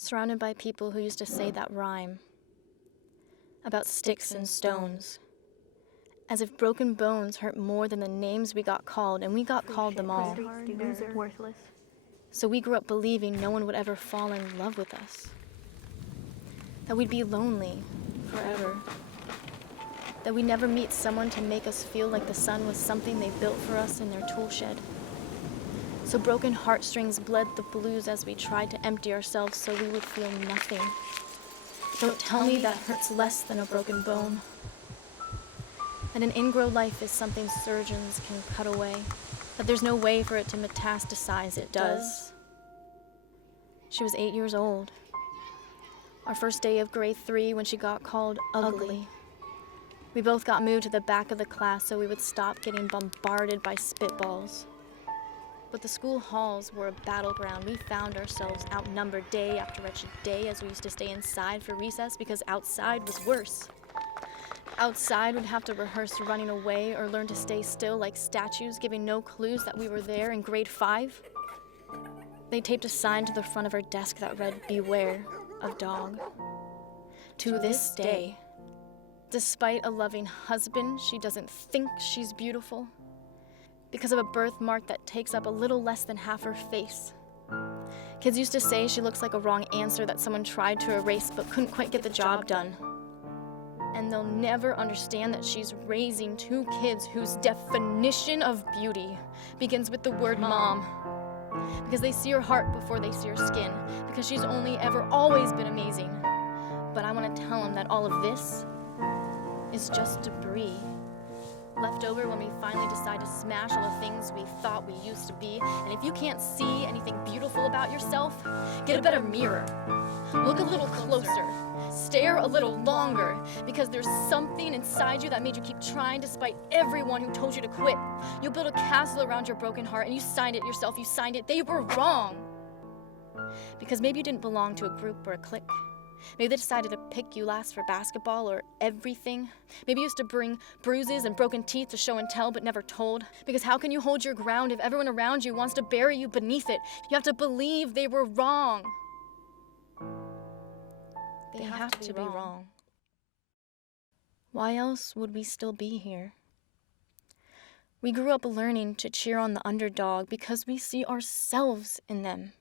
surrounded by people who used to say that rhyme about sticks and stones, as if broken bones hurt more than the names we got called, and we got called them all. Worthless. So we grew up believing no one would ever fall in love with us, that we'd be lonely forever, that we'd never meet someone to make us feel like the sun was something they built for us in their tool shed. So broken heartstrings bled the blues as we tried to empty ourselves so we would feel nothing. Don't tell me that hurts less than a broken bone. That an ingrow life is something surgeons can cut away, that there's no way for it to metastasize. It does. She was 8 years old. Our first day of grade 3 when she got called ugly. We both got moved to the back of the class so we would stop getting bombarded by spitballs. But the school halls were a battleground. We found ourselves outnumbered day after wretched day as we used to stay inside for recess because outside was worse. Outside we'd have to rehearse running away or learn to stay still like statues, giving no clues that we were there in grade 5. They taped a sign to the front of her desk that read, "Beware of dog." To this day, despite a loving husband, she doesn't think she's beautiful because of a birthmark that takes up a little less than half her face. Kids used to say she looks like a wrong answer that someone tried to erase but couldn't quite get the job done. And they'll never understand that she's raising 2 kids whose definition of beauty begins with the word mom. Because they see her heart before they see her skin. Because she's only ever always been amazing. But I want to tell them that all of this is just debris. Left over when we finally decide to smash all the things we thought we used to be. And if you can't see anything beautiful about yourself, get a better mirror. Look a little closer. Stare a little longer, because there's something inside you that made you keep trying despite everyone who told you to quit. You built a castle around your broken heart and you signed it yourself. You signed it. They were wrong. Because maybe you didn't belong to a group or a clique. Maybe they decided to pick you last for basketball or everything. Maybe you used to bring bruises and broken teeth to show and tell but never told. Because how can you hold your ground if everyone around you wants to bury you beneath it? You have to believe they were wrong. They have to be wrong. Why else would we still be here? We grew up learning to cheer on the underdog because we see ourselves in them.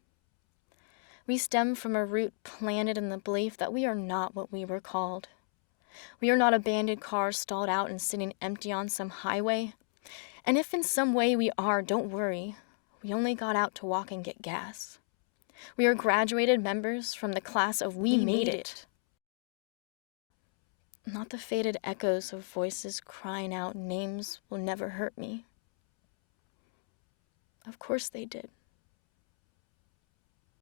We stem from a root planted in the belief that we are not what we were called. We are not abandoned cars stalled out and sitting empty on some highway. And if in some way we are, don't worry. We only got out to walk and get gas. We are graduated members from the class of We Made It. Not the faded echoes of voices crying out names will never hurt me. Of course they did.